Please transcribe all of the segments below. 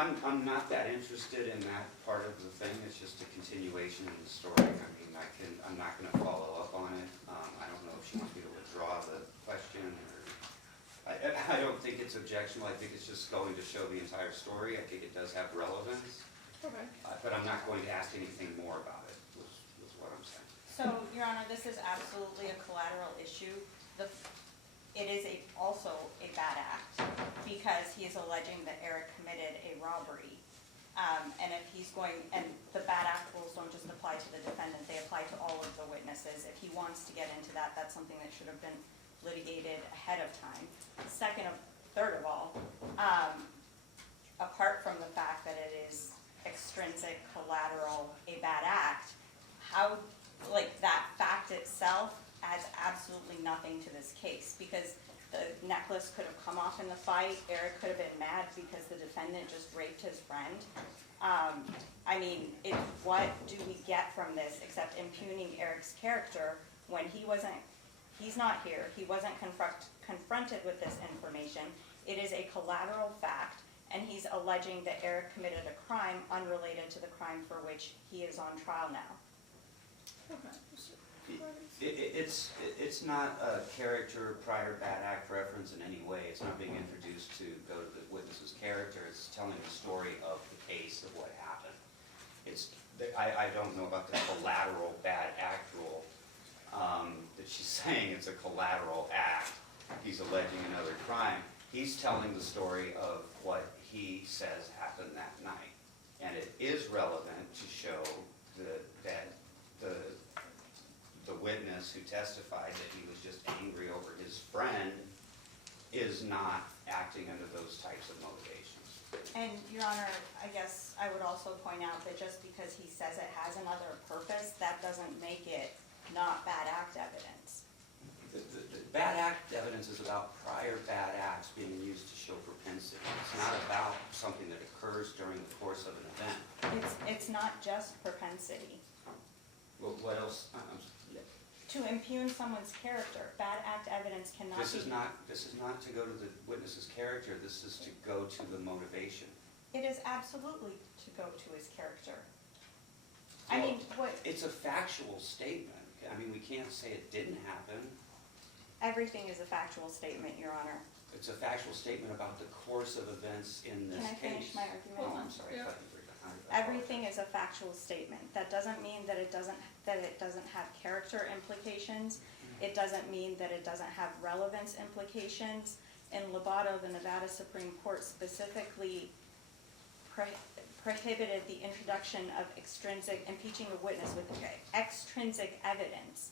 I'm not that interested in that part of the thing. It's just a continuation of the story. I mean, I'm not going to follow up on it. I don't know if she wants me to withdraw the question, or I don't think it's objectionable. I think it's just going to show the entire story. I think it does have relevance. Okay. But I'm not going to ask anything more about it, was what I'm saying. So, Your Honor, this is absolutely a collateral issue. It is also a bad act because he is alleging that Eric committed a robbery. And if he's going, and the bad act rules don't just apply to the defendant, they apply to all of the witnesses. If he wants to get into that, that's something that should have been litigated ahead of time. Third of all, apart from the fact that it is extrinsic, collateral, a bad act, how, like, that fact itself adds absolutely nothing to this case, because the necklace could have come off in the fight. Eric could have been mad because the defendant just raped his friend. I mean, what do we get from this except impugning Eric's character when he's not here, he wasn't confronted with this information. It is a collateral fact, and he's alleging that Eric committed a crime unrelated to the crime for which he is on trial now. Okay. It's not a character prior bad act reference in any way. It's not being introduced to go to the witness's character. It's telling the story of the case of what happened. I don't know about the collateral bad act rule that she's saying it's a collateral act. He's alleging another crime. He's telling the story of what he says happened that night. And it is relevant to show that the witness who testified that he was just angry over his friend is not acting under those types of motivations. And, Your Honor, I guess I would also point out that just because he says it has another purpose, that doesn't make it not bad act evidence. The bad act evidence is about prior bad acts being used to show propensity. It's not about something that occurs during the course of an event. It's not just propensity. Well, what else? To impugn someone's character, bad act evidence cannot be... This is not to go to the witness's character. This is to go to the motivation. It is absolutely to go to his character. Well, I mean, what... It's a factual statement. I mean, we can't say it didn't happen. Everything is a factual statement, Your Honor. It's a factual statement about the course of events in this case. Can I finish my argument? Oh, I'm sorry. Yeah. Everything is a factual statement. That doesn't mean that it doesn't have character implications. It doesn't mean that it doesn't have relevance implications. In Lobato, the Nevada Supreme Court specifically prohibited the introduction of impeaching a witness with extrinsic evidence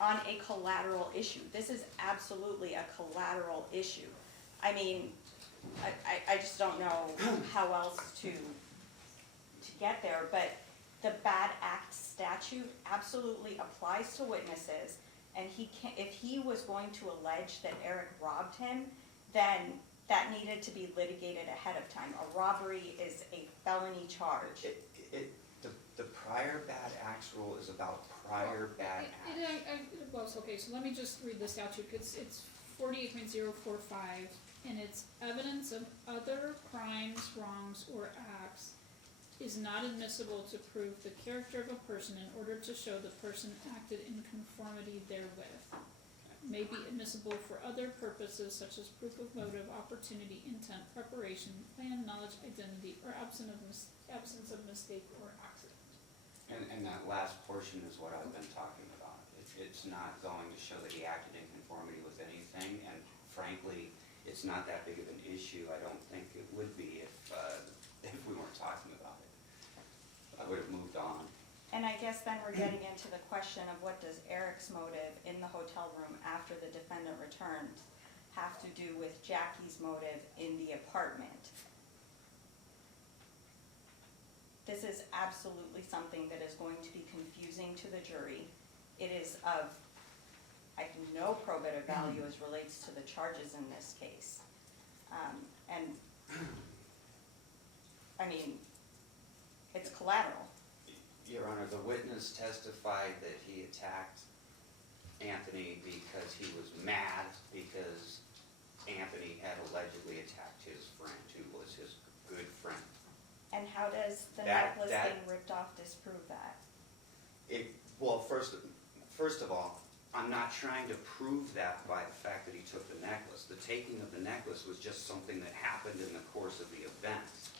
on a collateral issue. This is absolutely a collateral issue. I mean, I just don't know how else to get there, but the bad act statute absolutely applies to witnesses, and if he was going to allege that Eric robbed him, then that needed to be litigated ahead of time. A robbery is a felony charge. The prior bad acts rule is about prior bad acts. Well, okay, so let me just read the statute. It's 48.045, and it's evidence of other crimes, wrongs, or acts is not admissible to prove the character of a person in order to show the person acted in conformity therewith. May be admissible for other purposes such as proof of motive, opportunity, intent, preparation, plan, knowledge, identity, or absence of mistake or accident. And that last portion is what I've been talking about. It's not going to show that he acted in conformity with anything, and frankly, it's not that big of an issue. I don't think it would be if we weren't talking about it. I would have moved on. And I guess then we're getting into the question of what does Eric's motive in the hotel room after the defendant returned have to do with Jackie's motive in the apartment. This is absolutely something that is going to be confusing to the jury. It is of no probative value as relates to the charges in this case. And I mean, it's collateral. Your Honor, the witness testified that he attacked Anthony because he was mad because Anthony had allegedly attacked his friend, who was his good friend. first of all, I'm not trying to prove that by the fact that he took the necklace. The taking of the necklace was just something that happened in the course of the events.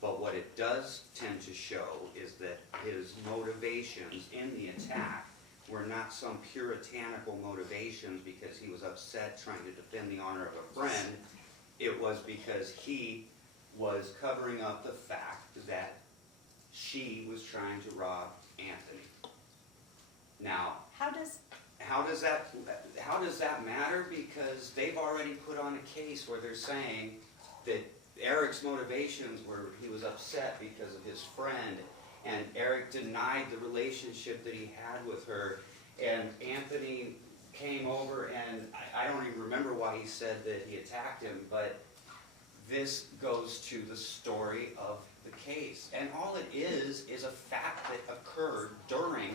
But what it does tend to show is that his motivations in the attack were not some puritanical motivations because he was upset trying to defend the honor of a friend. It was because he was covering up the fact that she was trying to rob Anthony. Now, how does that matter? Because they've already put on a case where they're saying that Eric's motivations were he was upset because of his friend, and Eric denied the relationship that he had with her, and Anthony came over, and I don't even remember why he said that he attacked him, but this goes to the story of the case. And all it is a fact that occurred during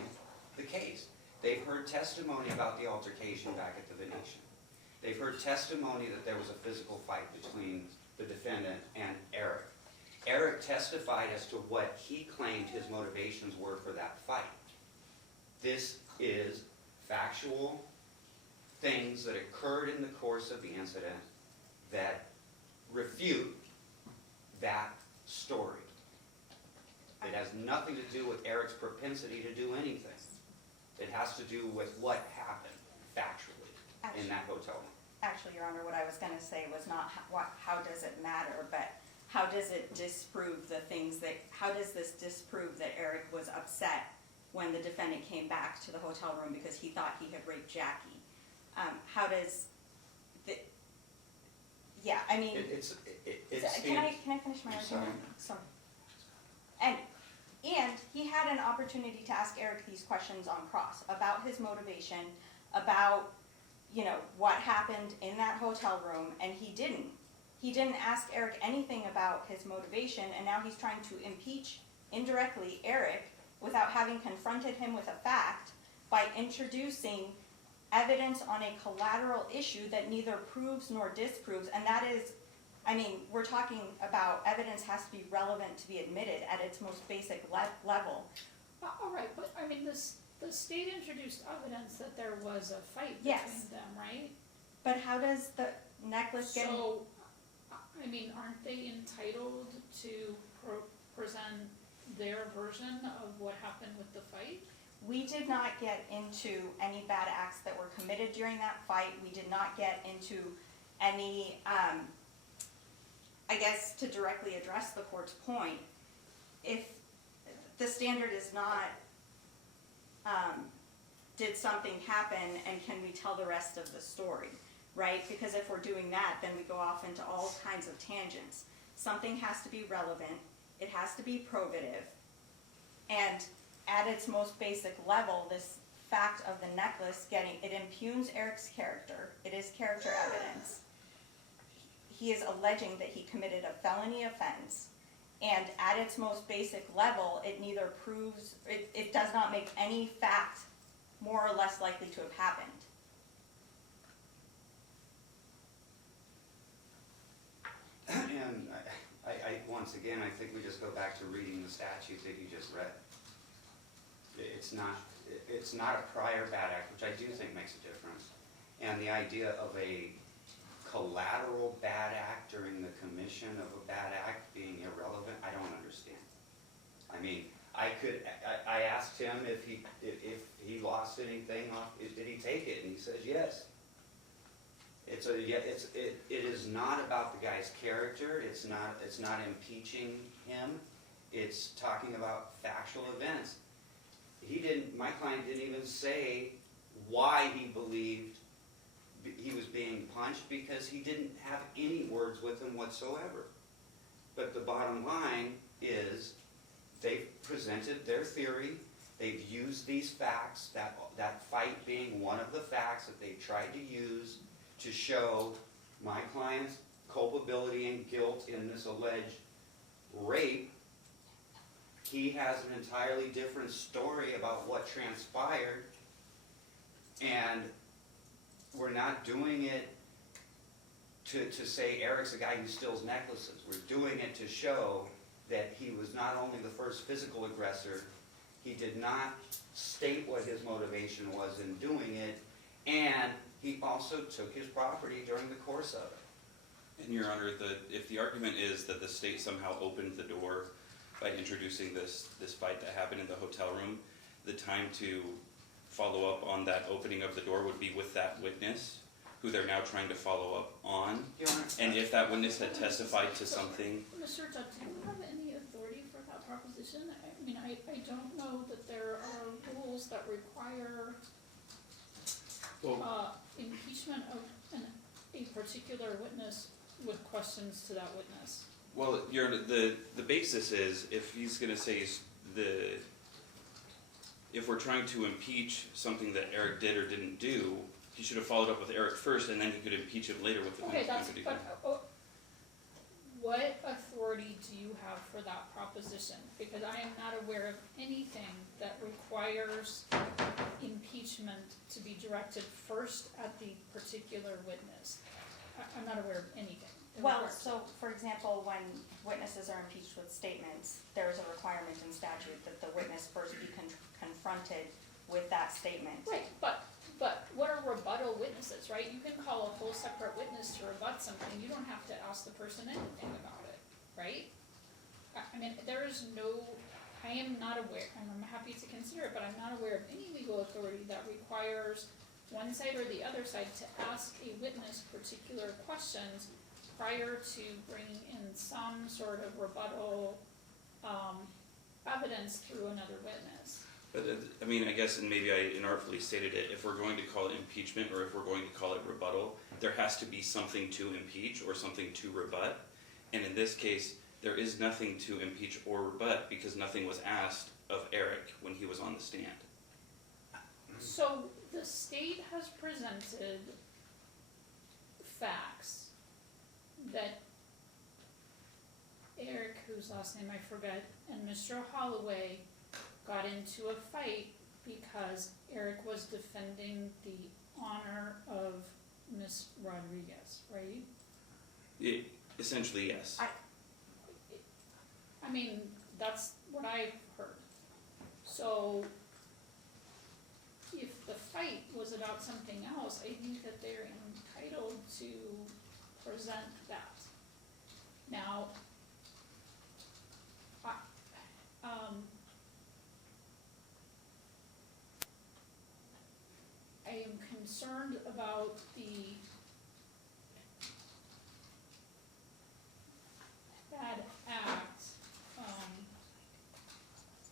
the case. They've heard testimony about the altercation back at the Venetian. They've heard testimony that there was a physical fight between the defendant and Eric. Eric testified as to what he claimed his motivations were for that fight. This is factual things that occurred in the course of the incident that refute that story. It has nothing to do with Eric's propensity to do anything. It has to do with what happened factually in that hotel room. Actually, Your Honor, what I was going to say was not how does it matter, but how does it disprove the things that, how does this disprove that Eric was upset when the defendant came back to the hotel room because he thought he had raped Jackie? How does the, yeah, I mean, can I finish my argument? Sorry. And he had an opportunity to ask Eric these questions on cross about his motivation, about, you know, what happened in that hotel room, and he didn't. He didn't ask Eric anything about his motivation, and now he's trying to impeach indirectly Eric without having confronted him with a fact by introducing evidence on a collateral issue that neither proves nor disproves, and that is, I mean, we're talking about evidence has to be relevant to be admitted at its most basic level. All right, but I mean, the state introduced evidence that there was a fight Yes. between them, right? But how does the necklace get... So, I mean, aren't they entitled to present their version of what happened with the fight? We did not get into any bad acts that were committed during that fight. We did not get into any, I guess to directly address the court's point, if the standard is not, did something happen and can we tell the rest of the story, right? Because if we're doing that, then we go off into all kinds of tangents. Something has to be relevant, it has to be probative, and at its most basic level, this fact of the necklace it impugns Eric's character. It is character evidence. He is alleging that he committed a felony offense, and at its most basic level, it neither proves, it does not make any fact more or less likely to have happened. And I once again, I think we just go back to reading the statute that you just read. It's not a prior bad act, which I do think makes a difference. And the idea of a collateral bad act during the commission of a bad act being irrelevant, I don't understand. I mean, I asked him if he lost anything off, did he take it? And he says yes. It is not about the guy's character. It's not impeaching him. It's talking about factual events. My client didn't even say why he believed he was being punched because he didn't have any words with him whatsoever. But the bottom line is they've presented their theory. They've used these facts, that fight being one of the facts that they tried to use to show my client's culpability and guilt in this alleged rape. He has an entirely different story about what transpired, and we're not doing it to say Eric's a guy who steals necklaces. We're doing it to show that he was not only the first physical aggressor, He did not state what his motivation was in doing it, and he also took his property during the course of it. And Your Honor, if the argument is that the state somehow opened the door by introducing this fight that happened in the hotel room, the time to follow up on that opening of the door would be with that witness, who they're now trying to follow up on. Your Honor, And if that witness had testified to something, Mr. Tuck, do you have any authority for that proposition? I mean, I don't know that there are rules that require impeachment of a particular witness with questions to that witness. well, Your Honor, the basis is, if he's gonna say if we're trying to impeach something that Eric did or didn't do, he should have followed up with Eric first, and then he could impeach him later with the Okay, things that's, he but, what authority do you have for that proposition? Because I am not aware of anything that requires impeachment to be directed first at the particular witness. I'm not aware of anything. that Well, requires- so, for example, when witnesses are impeached with statements, there is a requirement in statute that the witness first be confronted with that statement. Right, but what are rebuttal witnesses, right? You can call a whole separate witness to rebut something, you don't have to ask the person anything about it, right? I mean, there is no, I am not aware, and I'm happy to consider it, but I'm not aware of any legal authority that requires one side or the other side to ask a witness particular questions prior to bringing in some sort of rebuttal, evidence through another witness. But, I mean, I guess, and maybe I inartfully stated it, if we're going to call it impeachment, or if we're going to call it rebuttal, there has to be something to impeach or something to rebut. And in this case, there is nothing to impeach or rebut, because nothing was asked of Eric when he was on the stand. So the state has presented facts that Eric, whose last name I forget, and Mr. Holloway got into a fight because Eric was defending the honor of Miss Rodriguez, right? Essentially, yes. I mean, that's what I've heard. So if the fight was about something else, I think that they're entitled to present that. Now, I am concerned about the bad act,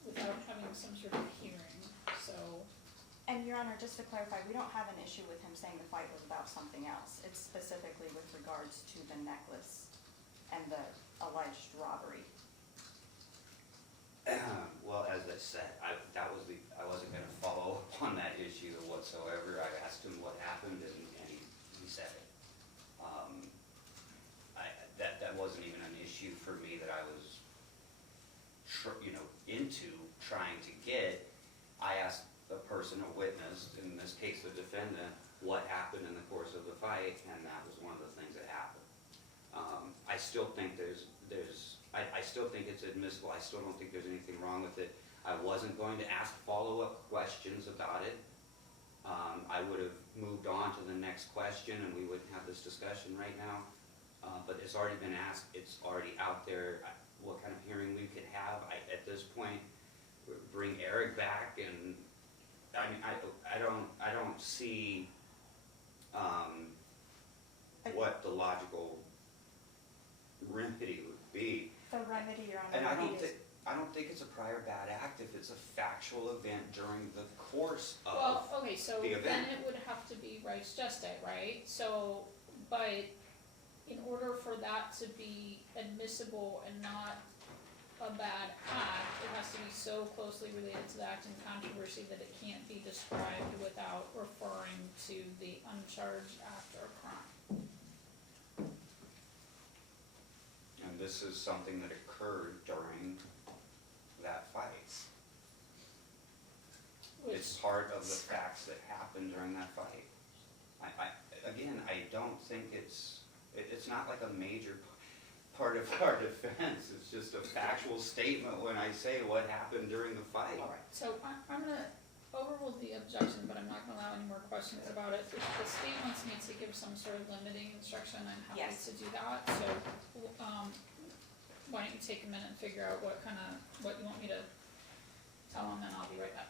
without having some sort of hearing, so. And Your Honor, just to clarify, we don't have an issue with him saying the fight was about something else. It's specifically with regards to the necklace and the alleged robbery. Well, as I said, I wasn't gonna follow up on that issue whatsoever. I asked him what happened, and he said it. That wasn't even an issue for me that I was, into trying to get. I asked the person, a witness, in this case the defendant, what happened in the course of the fight, and that was one of the things that happened. I still think I still think it's admissible. I still don't think there's anything wrong with it. I wasn't going to ask follow-up questions about it. I would have moved on to the next question and we wouldn't have this discussion right now. But it's already been asked, it's already out there, what kind of hearing we could have. At this point, bring Eric back, and I mean, I don't see what the logical remedy would be. The remedy, Your Honor, And I is don't think it's a prior bad act if it's a factual event during the course of Well, okay, so the then event. it would have to be res gestae, right? So, but in order for that to be admissible and not a bad act, it has to be so closely related to the act in controversy that it can't be described without referring to the uncharged act or crime. And this is something that occurred during that fight. It's part of the facts that happened during that fight. Again, I don't think it's not like a major part of our defense. It's just a factual statement when I say what happened during the fight. All right, so I'm gonna overrule the objection, but I'm not gonna allow any more questions about it. If the state wants me to give some sort of limiting instruction, I'm happy Yes. to do that, so, why don't you take a minute and figure out what you want me to tell them, and I'll be right back.